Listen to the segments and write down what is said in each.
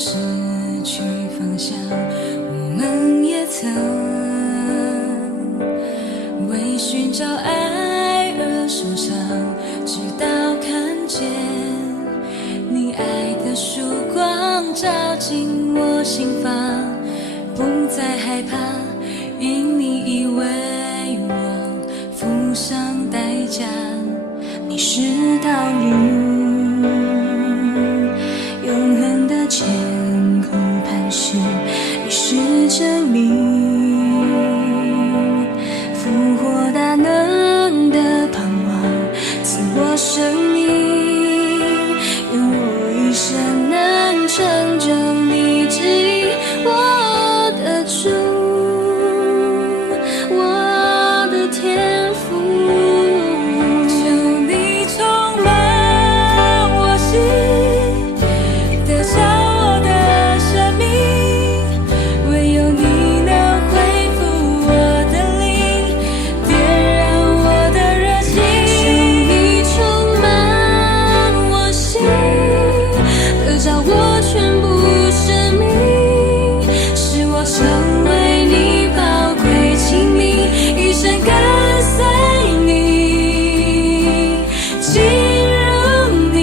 失去方向，我们也曾为寻找爱而受伤，直到看见你爱的曙光照进我心房，不再害怕因你以为我付上代价。你是道路，永恒的艰苦磐石，你是真理，复活大能的盼望，赐我生命，愿我一生能成就你旨意，我的主，我的天父。求你充满我心，得着我的生命，唯有你能恢复我的灵，点燃我的热情。求你充满我心，得着我全部生命，使我成为你宝贵亲密，一生跟随你，进入你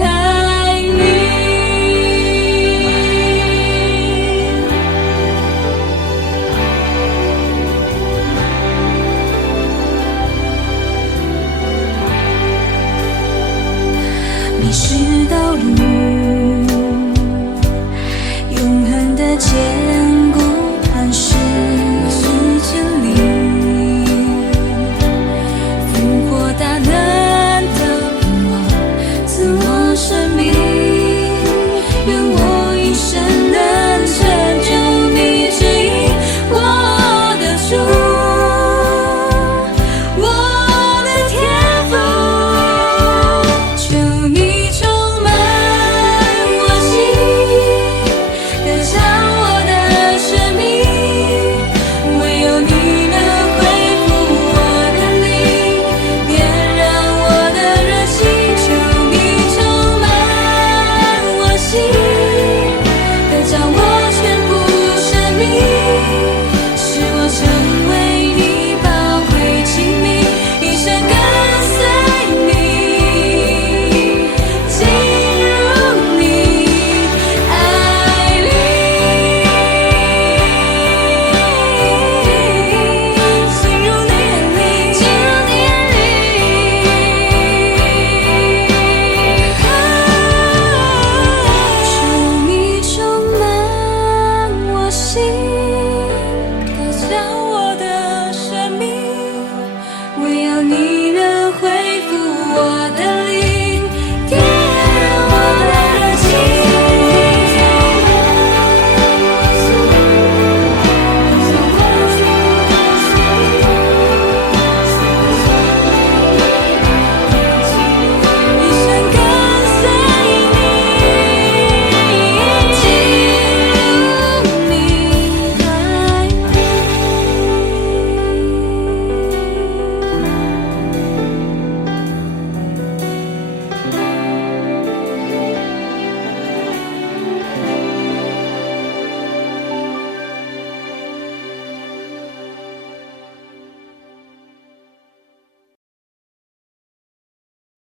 爱里。你是道路，永恒的结